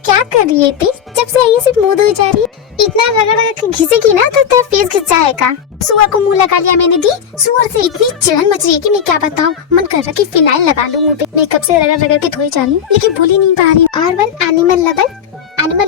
क्या कर रही थी? जब से आई है सिर्फ मुंह धोई जा रही है। इतना रगड़ रगड़ के घिसेगी ना तो तेरा फेस घिस जाएगा। सुअर को मुंह लगा लिया मैंने दी। सुअर से इतनी चिढ़न मच रही है कि मैं क्या बताऊं। मन कर रहा कि फिनाइल लगा लूं मुंह पे। मैं कब से रगड़ रगड़ के धोई जा रही हूँ लेकिन भूल ही नहीं पा रही। और वन एनिमल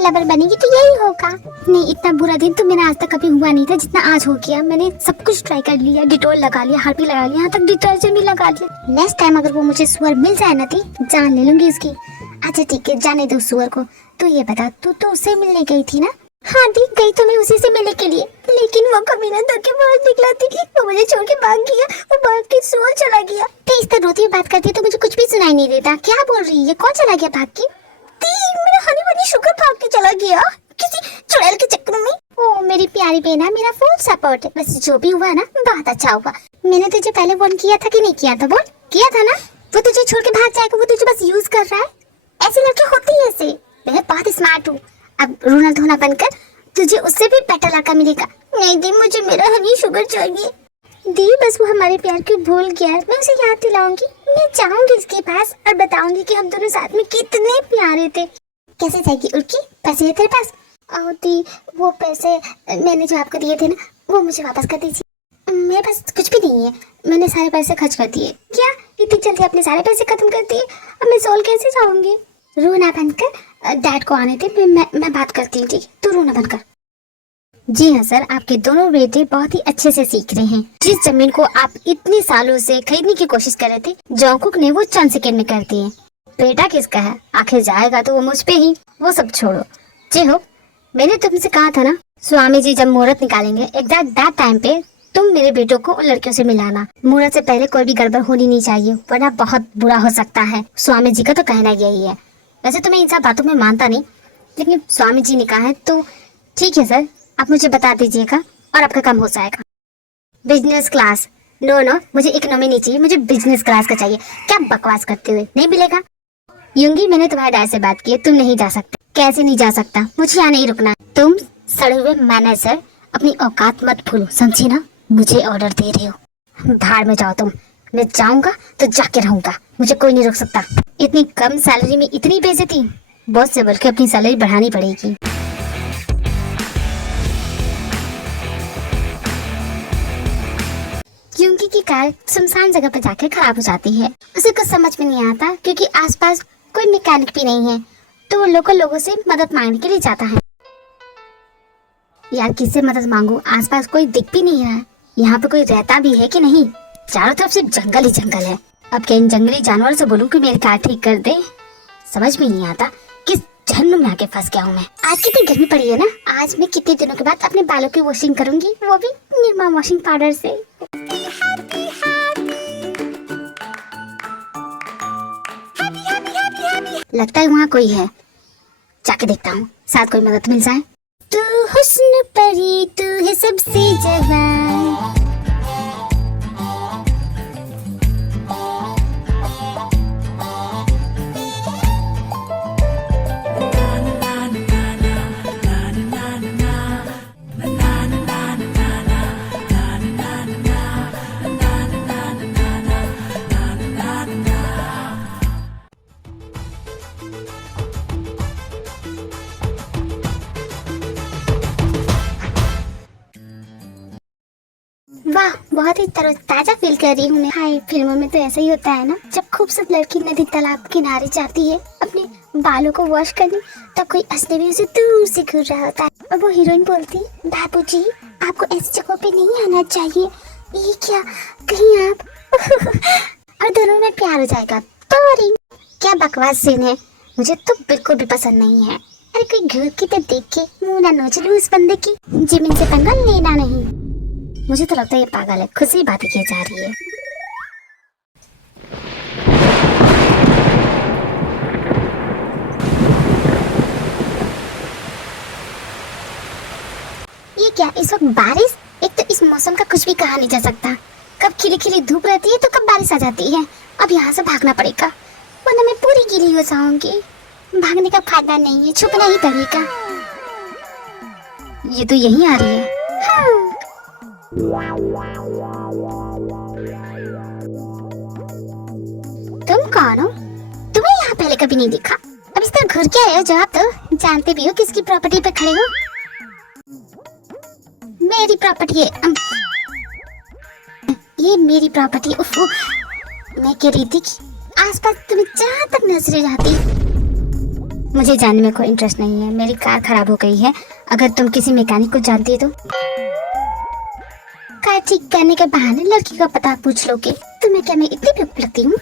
लवर बनेगी तो यही होगा। नहीं, इतना बुरा दिन तो मेरा आज तक कभी हुआ नहीं था जितना आज हो गया। मैंने सब कुछ ट्राई कर लिया, डिटोल लगा लिया, हार्पी लगा लिया, यहाँ तक डिटर्जेंट भी लगा लिया। नेक्स्ट टाइम अगर वो मुझे सुअर मिल जाए ना दी, जान ले लूंगी इसकी। अच्छा ठीक है, जाने दो सुअर को। तो ये बता, तू तो उससे मिलने गई थी ना? हाँ दी, गई तो मैं उसी से मिलने के लिए, लेकिन वो कमीना धोखेबाज निकला थी। वो मुझे छोड़ के भाग गया। वो भाग के सुअर चला गया। तेज तरह रोती हुई बात करती है तो मुझे कुछ भी सुनाई नहीं देता। क्या बोल रही है? कौन चला गया भाग के? मेरा हनी बनी शुगर भाग के चला गया किसी चुड़ैल के चक्कर में। ओ मेरी प्यारी बहना, मेरा फुल सपोर्ट है। वैसे जो भी हुआ ना बहुत अच्छा हुआ। मैंने तुझे पहले फोन किया था कि नहीं किया था? बोल, किया था ना? वो तुझे छोड़ के भाग जाएगा, वो तुझे बस यूज कर रहा है। ऐसी लड़की होती है ऐसे। मैं बहुत स्मार्ट हूँ। अब रोना धोना बनकर तुझे उससे भी बेटर लड़का मिलेगा। नहीं दी, मुझे मेरा हनी शुगर चाहिए। दी बस वो हमारे प्यार को भूल गया है। मैं उसे याद दिलाऊंगी। मैं जाऊंगी इसके पास और बताऊंगी कि हम दोनों साथ में कितने प्यारे थे। कैसे जाएगी उड़की? पैसे है तेरे पास? दी, वो पैसे मैंने जो आपको दिए थे ना, वो मुझे वापस कर दीजिए। मेरे पास कुछ भी नहीं है। मैंने सारे पैसे खर्च कर दिए। क्या इतनी जल्दी अपने सारे पैसे खत्म कर दिए? अब मैं सोल कैसे जाऊंगी? रोना बंद कर। डैड को आने दे, मैं बात करती हूँ। ठीक, तू रोना बंद कर। जी हाँ सर, आपके दोनों बेटे बहुत ही अच्छे से सीख रहे हैं। जिस जमीन को आप इतने सालों से खरीदने की कोशिश कर रहे थे, जॉन्कुक ने वो चंद सेकंड में कर दिए। बेटा किसका है? आखिर जाएगा तो वो मुझ पे ही। वो सब छोड़ो। जी हो, मैंने तुमसे कहा था ना, स्वामी जी जब मुहूर्त निकालेंगे एग्जैक्ट दैट टाइम पे तुम मेरे बेटों को उन लड़कियों से मिलाना। मुहूर्त से पहले कोई भी गड़बड़ होनी नहीं चाहिए, वरना बहुत बुरा हो सकता है। स्वामी जी का तो कहना यही है। वैसे तो मैं इन सब बातों में मानता नहीं, लेकिन स्वामी जी ने कहा है तो ठीक है सर, आप मुझे बता दीजिएगा और आपका काम हो जाएगा। Business class? नो, मुझे इकोनॉमी नहीं चाहिए, मुझे बिजनेस क्लास का चाहिए। क्या बकवास करते हुए? नहीं मिलेगा। यूंगी, मैंने तुम्हारे डैड से बात की है, तुम नहीं जा सकते। कैसे नहीं जा सकता? मुझे यहाँ नहीं रुकना। तुम सड़े हुए मैनेजर, अपनी औकात मत भूलो, समझी ना? मुझे ऑर्डर दे रहे हो? भाड़ में जाओ तुम। मैं जाऊंगा तो जाके रहूंगा, मुझे कोई नहीं रोक सकता। इतनी कम सैलरी में इतनी बेइज्जती? बॉस से बल्कि अपनी सैलरी बढ़ानी पड़ेगी। यूंगी की कार सुनसान जगह पर जाकर खराब हो जाती है। उसे कुछ समझ में नहीं आता क्योंकि आसपास कोई मैकेनिक भी नहीं है, तो वो लोकल लोगों से मदद मांगने के लिए जाता है। यार किससे मदद मांगू? आसपास कोई दिख भी नहीं रहा है। यहाँ पे कोई रहता भी है कि नहीं? चारों तरफ सिर्फ जंगल ही जंगल है। अब क्या इन जंगली जानवरों से बोलूं कि मेरी कार ठीक कर दे? समझ में नहीं आता किस जहन्नुम में आके फंस गया हूँ मैं। आज कितनी गर्मी पड़ी है ना। आज मैं कितने दिनों के बाद अपने बालों की वॉशिंग करूंगी, वो भी निरमा वॉशिंग पाउडर से। लगता है वहाँ कोई है, जाके देखता हूँ, शायद कोई मदद मिल जाए। तू हुस्न परी, तू है सबसे जवान। वाह, बहुत ही तरोताजा फील कर रही हूँ मैं। हाय, फिल्मों में तो ऐसा ही होता है ना, जब खूबसूरत लड़की नदी तालाब किनारे जाती है अपने बालों को वॉश करने, तब कोई अजनबी उसे दूर से घूर रहा होता है और वो हीरोइन बोलती, बाबू जी आपको ऐसी जगहों पे नहीं आना चाहिए। ये क्या, कहीं आप और दोनों में प्यार हो जाएगा। बोरिंग। क्या बकवास सीन है, मुझे तो बिल्कुल भी पसंद नहीं है। अरे कोई घूर की तो देख के मुँह ना नोच लूं इस बंदे की। जिमिन से पंगा लेना नहीं। मुझे तो लगता है ये पागल है, खुद से ही बातें की जा रही है। ये क्या इस वक्त बारिश? एक तो इस मौसम का कुछ भी कहा नहीं जा सकता। कब खिली खिली धूप रहती है तो कब बारिश आ जाती है। अब यहाँ से भागना पड़ेगा, वरना मैं पूरी गीली हो जाऊंगी। भागने का फायदा नहीं है, छुपना ही पड़ेगा। ये तो यहीं आ रही है। हाँ। तुम कौन हो? तुम्हें यहाँ पहले कभी नहीं देखा। अभी इस तरह घुर के आए हो, जवाब दो। जानते भी हो किसकी प्रॉपर्टी पे खड़े हो? मेरी प्रॉपर्टी है। ये मेरी प्रॉपर्टी। उफ, मैं कह रही थी कि आसपास तुम्हें जहाँ तक नजरें जाती। मुझे जानने में कोई इंटरेस्ट नहीं है। मेरी कार खराब हो गई है। अगर तुम किसी मैकेनिक को जानती हो तो कार ठीक करने के बहाने लड़की का पता पूछ लोगे। तुम्हें क्या मैं इतनी बेवकूफ लगती हूँ?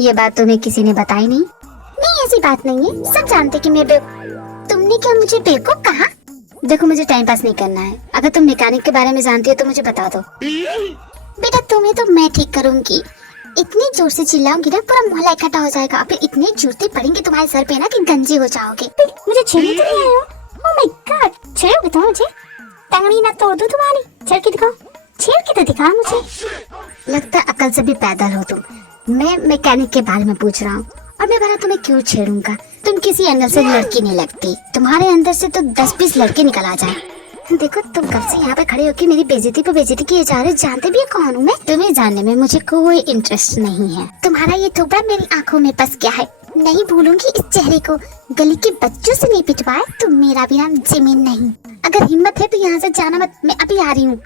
ये बात तुम्हें किसी ने बताई नहीं? नहीं, ऐसी बात नहीं है। सब जानते कि मैं तुमने क्या मुझे बेवकूफ कहा? देखो, मुझे टाइम पास नहीं करना है। अगर तुम मैकेनिक के बारे में जानती हो तो मुझे बता दो। बेटा, तुम्हें तो मैं ठीक करूंगी। इतनी जोर से चिल्लाऊंगी ना, पूरा मोहल्ला इकट्ठा हो जाएगा। फिर इतने जूते पड़ेंगे तुम्हारे सर पे ना कि गंजे हो जाओगे। मुझे छेड़ने तो नहीं आए हो? ओह माय गॉड, छेड़ोगे तो मुझे? टंगड़ी ना तोड़ दूं तुम्हारी। छेड़ के दिखाओ, छेड़ के तो दिखाओ मुझे। लगता है अकल से भी पैदल हो तुम। मैं मैकेनिक के बारे में पूछ रहा हूँ और मैं भला तुम्हें क्यों छेड़ूंगा? तुम किसी एंगल से लड़की नहीं लगती। तुम्हारे अंदर से तो 10-20 लड़के निकल आ जाए। देखो, तुम कब से यहाँ पे खड़े होकर मेरी बेइज्जती पे बेइज्जती किए जा रहे हो। जानते भी हो कौन हूँ मैं? तुम्हें जानने में मुझे कोई इंटरेस्ट नहीं है। तुम्हारा ये थोपड़ा मेरी आंखों में बस गया है। नहीं भूलूंगी इस चेहरे को। गली के बच्चों से नहीं पिटवाए तो मेरा भी नाम जमीन नहीं। अगर हिम्मत है तो यहाँ से जाना मत। मैं अभी आ रही हूँ।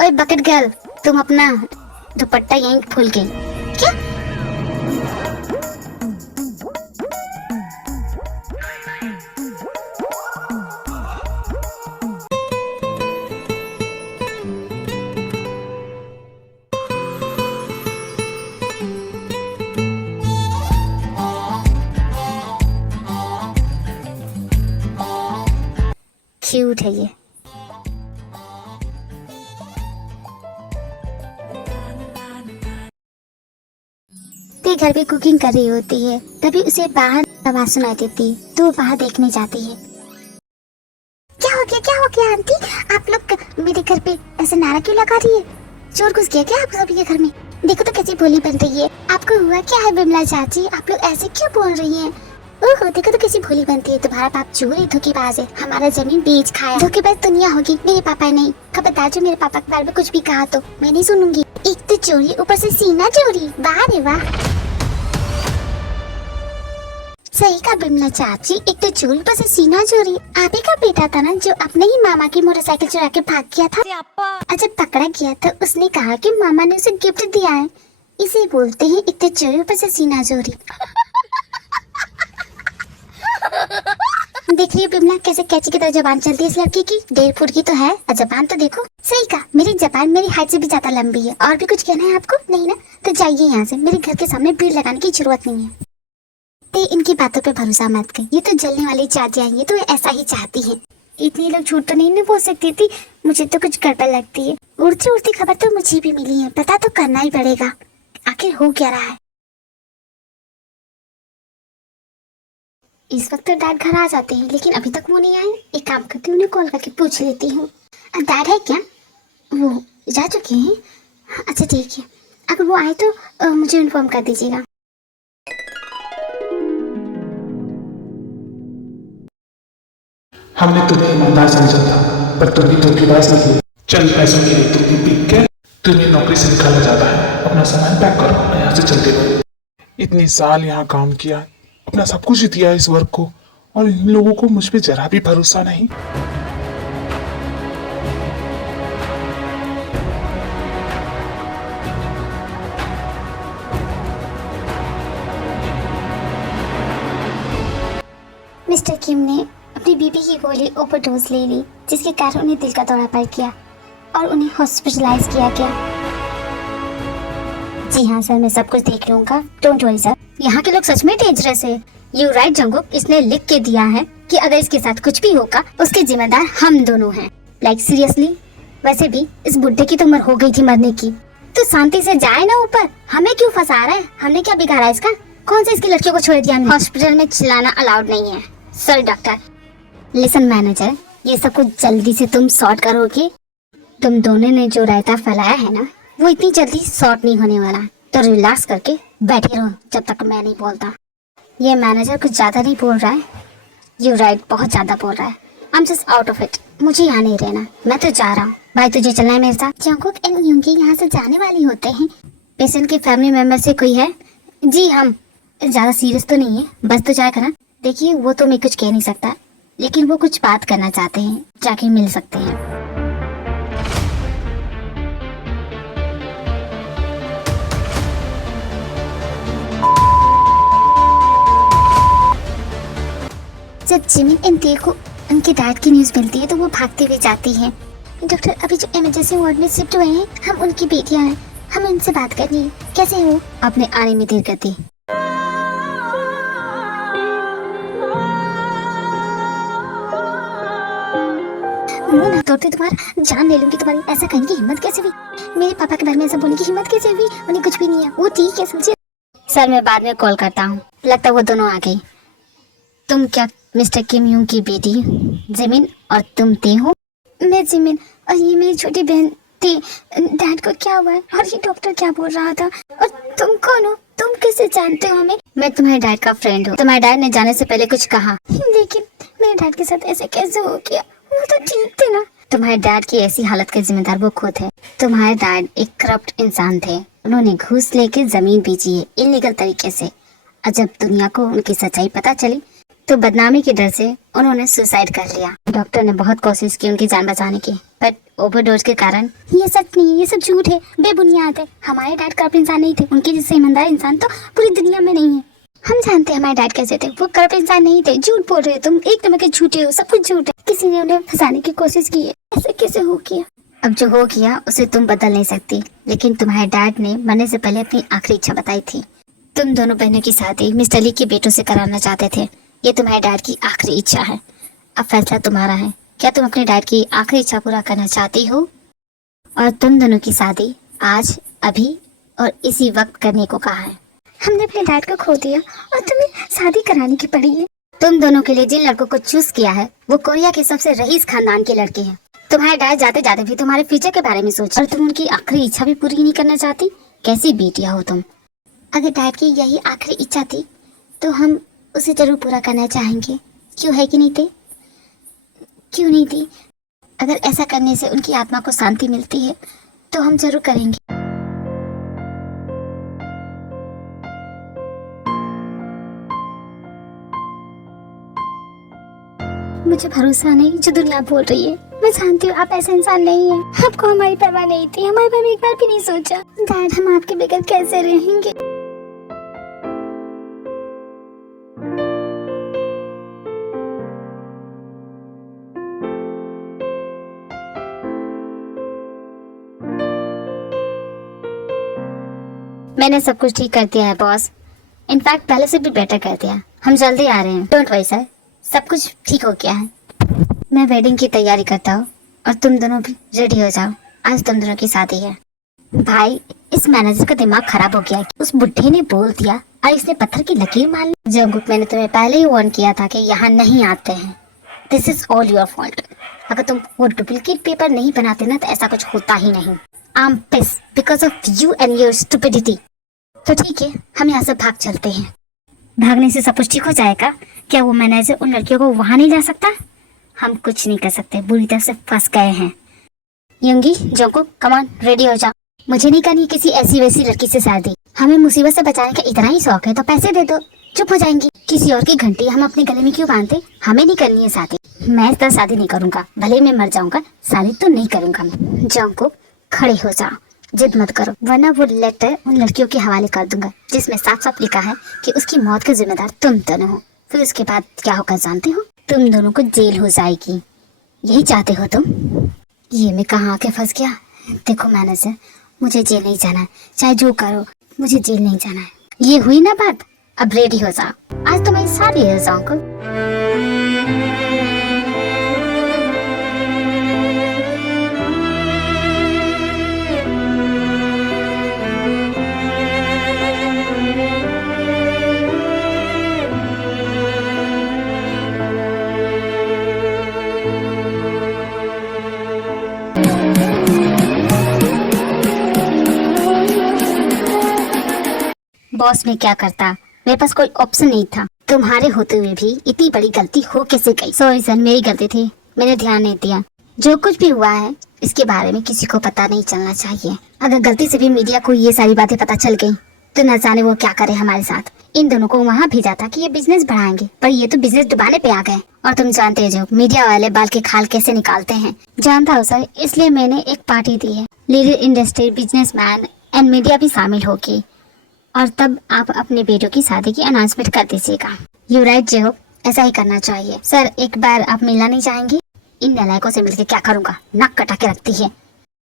ओए बकेट गर्ल, तुम अपना दुपट्टा यहीं भूल गई क्या? क्यूट है ये। ते घर पे कुकिंग कर रही होती है, तभी उसे बाहर आवाज सुनाई देती है तो वो बाहर देखने जाती है। क्या हो गया, क्या हो गया आंटी? आप लोग मेरे घर पे ऐसे नारा क्यों लगा रही है? चोर घुस गया क्या आप सब के घर में? देखो तो कैसी बोली बन रही है। आपको हुआ क्या है बिमला चाची? आप लोग ऐसे क्यों बोल रही हैं? ओहो, देखो तो कैसी भोली बनती है। तुम्हारा बाप चोर है, धोखेबाज है। हमारा जमीन बेच खाया। धोखेबाज दुनिया होगी, मेरे पापा नहीं। खबरदार जो मेरे पापा के बारे में कुछ भी कहा तो मैं नहीं सुनूंगी। एक तो चोरी, ऊपर से सीना चोरी। वाह रे वाह, सही कहा बिमला चाची। एक तो चोरी, ऊपर से सीना चोरी। आप ही का बेटा था ना जो अपने ही मामा की मोटरसाइकिल चुरा के भाग गया था? जब पकड़ा गया था उसने कहा कि मामा ने उसे गिफ्ट दिया है। इसे बोलते हैं एक तो चोरी, ऊपर से सीना चोरी। देख रही हो बिमला कैसे कैची की तरह जबान चलती है इस लड़की की? 1.5 फुट की तो है और जबान तो देखो। सही कहा, मेरी जबान मेरी हाइट से भी ज्यादा लंबी है। और भी कुछ कहना है आपको? नहीं ना, तो जाइए यहाँ से। मेरे घर के सामने भीड़ लगाने की जरूरत नहीं है। ते इनकी बातों पे भरोसा मत कर। ये तो जलने वाली चाची आई है तो ऐसा ही चाहती है। इतनी लोग झूठ तो नहीं बोल सकती थी। मुझे तो कुछ गड़बड़ लगती है। उड़ती उड़ती खबर तो मुझे भी मिली है। पता तो करना ही पड़ेगा आखिर हो क्या रहा है। इस वक्त तो डैड घर आ जाते हैं लेकिन अभी तक वो नहीं आए। एक काम करती हूँ, उन्हें कॉल करके पूछ लेती हूँ। डैड है क्या? वो जा चुके हैं? अच्छा ठीक है, अगर वो आए तो मुझे इन्फॉर्म कर दीजिएगा। हमने तुम्हें ईमानदार समझा था पर तुम भी धोखेबाज निकली। चंद पैसों के लिए तुम भी बिक गए। तुम्हें नौकरी से निकाला जाता है। अपना सामान पैक करो और यहाँ से चलते रहो। इतने साल यहाँ काम किया, अपना सब कुछ दिया इस वर्क को, और इन लोगों को मुझ पे जरा भी भरोसा नहीं। मिस्टर किम ने अपनी बीबी की गोली ओवरडोज ले ली जिसके कारण उन्हें दिल का दौरा पड़ गया और उन्हें हॉस्पिटलाइज किया गया। जी हाँ सर, मैं सब कुछ देख लूंगा। Don't worry sir. यहाँ के लोग सच में डेंजरस है। यू राइट जंगुक, इसने लिख के दिया है कि अगर इसके साथ कुछ भी होगा उसके जिम्मेदार हम दोनों हैं। Like seriously. वैसे भी इस बुड्ढे की तो उम्र हो गई थी मरने की, तो शांति से जाए ना ऊपर। हमें क्यों फंसा रहा है? हमने क्या बिगाड़ा इसका? कौन से इसकी लड़कियों को छोड़ दिया? हॉस्पिटल में चिल्लाना अलाउड नहीं है। सर डॉक्टर, लिसन मैनेजर, ये सब कुछ जल्दी से तुम सॉर्ट करोगे। तुम दोनों ने जो रायता फैलाया है ना, वो इतनी जल्दी सॉर्ट नहीं होने वाला। तो रिलैक्स करके बैठे रहो जब तक मैं नहीं बोलता। ये मैनेजर कुछ ज्यादा नहीं बोल रहा है। यू राइट, बहुत ज्यादा बोल रहा है। I am just out of it. मुझे यहाँ नहीं रहना, मैं तो जा रहा हूँ। भाई तुझे चलना है मेरे साथ? जंगकुक एंड यूंगी यहाँ से जाने वाली होते हैं। पेशेंट के फैमिली मेंबर से कोई है? जी हम। ज्यादा सीरियस तो नहीं है, बस तो जाएगा ना। देखिए वो तो मैं कुछ कह नहीं सकता, लेकिन वो कुछ बात करना चाहते हैं, जाके मिल सकते हैं। जब जिमिन इन को उनके डैड की न्यूज मिलती है तो वो भागते हुए जाती है। डॉक्टर, अभी जो इमरजेंसी वार्ड में शिफ्ट हुए हैं, हम उनकी बेटियां हैं, हमें उनसे बात करनी है। कैसे हो? अपने आने में देर करती। मुंह ना तोड़ते, तुम्हारा जान ले लूंगी तुम्हारी। ऐसा कहने की हिम्मत कैसे हुई? मेरे पापा के बारे में ऐसा बोलने की हिम्मत कैसे हुई? उन्हें कुछ भी नहीं है, वो ठीक है, समझे? सर मैं बाद में कॉल करता हूँ। लगता है वो दोनों आ गई। तुम क्या मिस्टर किम यूंग की बेटी जिमिन और तुम ते हो? मैं जिमिन और ये मेरी छोटी बहन ते। डैड को क्या हुआ है और ये डॉक्टर क्या बोल रहा था? और तुम कौन हो? तुम कैसे जानते हो हमें? मैं तुम्हारे डैड का फ्रेंड हूँ। तुम्हारे डैड ने जाने से पहले कुछ कहा, लेकिन मेरे डैड के साथ ऐसे कैसे हो गया? वो तो ठीक थे ना। तुम्हारे डैड की ऐसी हालत के जिम्मेदार वो खुद है। तुम्हारे डैड एक करप्ट इंसान थे। उन्होंने घूस लेके जमीन बेची है इलीगल तरीके से। और जब दुनिया को उनकी सच्चाई पता चली तो बदनामी के डर से उन्होंने सुसाइड कर लिया। डॉक्टर ने बहुत कोशिश की उनकी जान बचाने की, बट ओवरडोज के कारण। ये सच नहीं है, ये सब झूठ है, बेबुनियाद है। हमारे डैड करप्ट इंसान नहीं थे। उनके जैसे ईमानदार इंसान तो पूरी दुनिया में नहीं है। हम जानते हैं हमारे डैड कैसे थे। वो करप्ट इंसान नहीं थे। झूठ बोल रहे हो तुम, एक नंबर के झूठे हो, सब कुछ झूठ है। किसी ने उन्हें फंसाने की कोशिश की है। ऐसे कैसे हो गया? अब जो हो गया उसे तुम बदल नहीं सकती, लेकिन तुम्हारे डैड ने मरने से पहले अपनी आखिरी इच्छा बताई थी। तुम दोनों बहनों की शादी मिस्टर ली के बेटों से कराना चाहते थे। ये तुम्हारे डैड की आखिरी इच्छा है। अब फैसला तुम्हारा है। क्या तुम अपने डैड की आखिरी इच्छा पूरा करना चाहती हो? और तुम दोनों की शादी आज, अभी और इसी वक्त करने को कहा है। हमने अपने डैड को खो दिया और तुम्हें शादी कराने की पड़ी है। तुम दोनों के लिए जिन लड़कों को चूज किया है वो कोरिया के सबसे रईस खानदान के लड़के हैं। तुम्हारे डैड जाते जाते भी तुम्हारे फ्यूचर के बारे में सोच, और तुम उनकी आखिरी इच्छा भी पूरी नहीं करना चाहती। कैसी बेटियां हो तुम? अगर डैड की यही आखिरी इच्छा थी तो हम उसे जरूर पूरा करना चाहेंगे। क्यों है कि नहीं थे? क्यों नहीं थी? अगर ऐसा करने से उनकी आत्मा को शांति मिलती है तो हम जरूर करेंगे। मुझे भरोसा नहीं जो दुनिया बोल रही है। मैं जानती हूँ आप ऐसे इंसान नहीं है। आपको हमारी परवाह नहीं थी। हमारे बारे में एक बार भी नहीं सोचा। डैड, हम आपके बगैर कैसे रहेंगे? मैंने सब कुछ ठीक कर दिया है बॉस। इनफैक्ट पहले से भी बेटर कर दिया। हम जल्दी आ रहे हैं। डोंट वरी सर, सब कुछ ठीक हो गया है। मैं वेडिंग की तैयारी करता हूँ और तुम दोनों भी रेडी हो जाओ। आज तुम दोनों की शादी है। भाई, इस मैनेजर का दिमाग खराब हो गया है। उस बुढ़े ने बोल दिया और इसने पत्थर की लकीर मार ली। जंगकुक, मैंने तुम्हें पहले ही वार्न किया था कि यहाँ नहीं आते हैं। This is all your fault. अगर तुम वो डुप्लीकेट पेपर नहीं बनाते ना तो ऐसा कुछ होता ही नहीं। I am pissed because of you and your stupidity. तो ठीक है, हम यहाँ से भाग चलते हैं। भागने से सब कुछ ठीक हो जाएगा? क्या वो मैनेजर उन लड़कियों को वहाँ नहीं ला सकता? हम कुछ नहीं कर सकते, बुरी तरह से फंस गए हैं। यंगी, जंगकुक, कम ऑन, रेडी हो जाओ। मुझे नहीं करनी किसी ऐसी वैसी लड़की से शादी। हमें मुसीबत से बचाने का इतना ही शौक है तो पैसे दे दो, चुप हो जाएंगी। किसी और की घंटी हम अपने गले में क्यों बांधते? हमें नहीं करनी है शादी। मैं इस तरह शादी नहीं करूंगा, भले मैं मर जाऊंगा, शादी तो नहीं करूंगा मैं। जंगकुक, खड़े हो जाओ, जिद मत करो, वरना वो लेटर उन लड़कियों के हवाले कर दूंगा जिसमें साफ साफ लिखा है कि उसकी मौत के जिम्मेदार तुम दोनों हो। फिर उसके बाद क्या होगा जानते हो? तुम दोनों को जेल हो जाएगी। यही चाहते हो तुम? ये मैं कहाँ आके फंस गया? देखो मैनेजर, मुझे जेल नहीं जाना है, चाहे जो करो, मुझे जेल नहीं जाना है। ये हुई ना बात? अब रेडी हो जाओ, आज तो मैं सारी हो जाऊंगा। बॉस, मैं क्या करता? मेरे पास कोई ऑप्शन नहीं था। तुम्हारे होते हुए भी इतनी बड़ी गलती हो कैसे गई? सॉरी सर, मेरी गलती थी, मैंने ध्यान नहीं दिया। जो कुछ भी हुआ है इसके बारे में किसी को पता नहीं चलना चाहिए। अगर गलती से भी मीडिया को ये सारी बातें पता चल गई तो न जाने वो क्या करे हमारे साथ। इन दोनों को वहाँ भेजा था कि ये बिजनेस बढ़ाएंगे, पर ये तो बिजनेस डुबाने पे आ गए। और तुम जानते हो जो मीडिया वाले बाल के खाल कैसे निकालते हैं। जानता हो सर, इसलिए मैंने एक पार्टी दी है, leader industry, businessman and media भी शामिल होगी, और तब आप अपने बेटों की शादी की अनाउंसमेंट कर दीजिएगा। यू राइट जो, ऐसा ही करना चाहिए। सर एक बार आप मिलना नहीं चाहेंगे? इन नालायकों से मिलकर क्या करूँगा, नाक कटा के रखती है।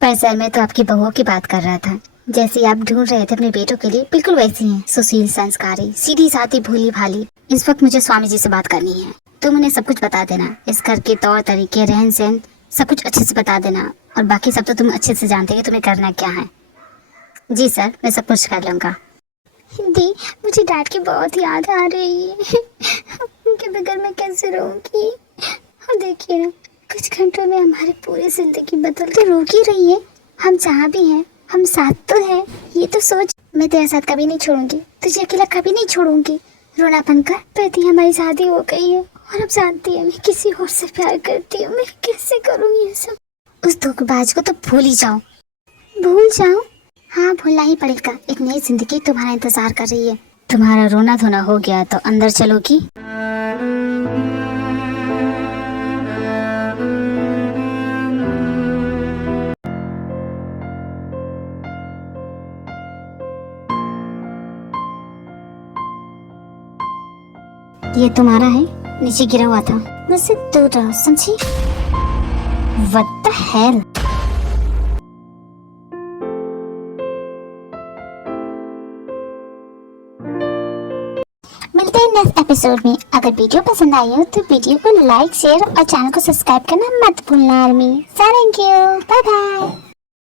पर सर मैं तो आपकी बहुओं की बात कर रहा था, जैसे आप ढूंढ रहे थे अपने बेटों के लिए, बिल्कुल वैसी हैं, सुशील, संस्कारी, सीधी सादी, भोली भाली। इस वक्त मुझे स्वामी जी से बात करनी है। तुम उन्हें सब कुछ बता देना, इस घर के तौर तरीके, रहन सहन सब कुछ अच्छे से बता देना, और बाकी सब तो तुम अच्छे से जानते हो तुम्हें करना क्या है। जी सर, मैं सब कुछ कर लूँगा। दी, मुझे डैड की बहुत याद आ रही है। उनके बगैर मैं कैसे रहूँगी। और देखिए ना, कुछ घंटों में हमारी पूरी जिंदगी बदल के रोक ही रही है। हम जहाँ भी हैं, हम साथ तो हैं। ये तो सोच, मैं तेरे साथ कभी नहीं छोड़ूंगी, तुझे अकेला कभी नहीं छोड़ूंगी। रोना बंद कर, पति हमारी शादी हो गई है, और अब जानती है मैं किसी और से प्यार करती हूँ। मैं कैसे करूँ ये सब। उस धोखेबाज को तो भूल ही जाओ। भूल जाओ? हाँ, भूलना ही पड़ेगा। एक नई जिंदगी तुम्हारा इंतजार कर रही है। तुम्हारा रोना धोना हो गया तो अंदर चलोगी? ये तुम्हारा है, नीचे गिरा हुआ था, मुझसे दूर रहो, समझी? What the hell? मिलते हैं नेक्स्ट एपिसोड में। अगर वीडियो पसंद आई हो तो वीडियो को लाइक, शेयर और चैनल को सब्सक्राइब करना मत भूलना army. Thank you, bye bye.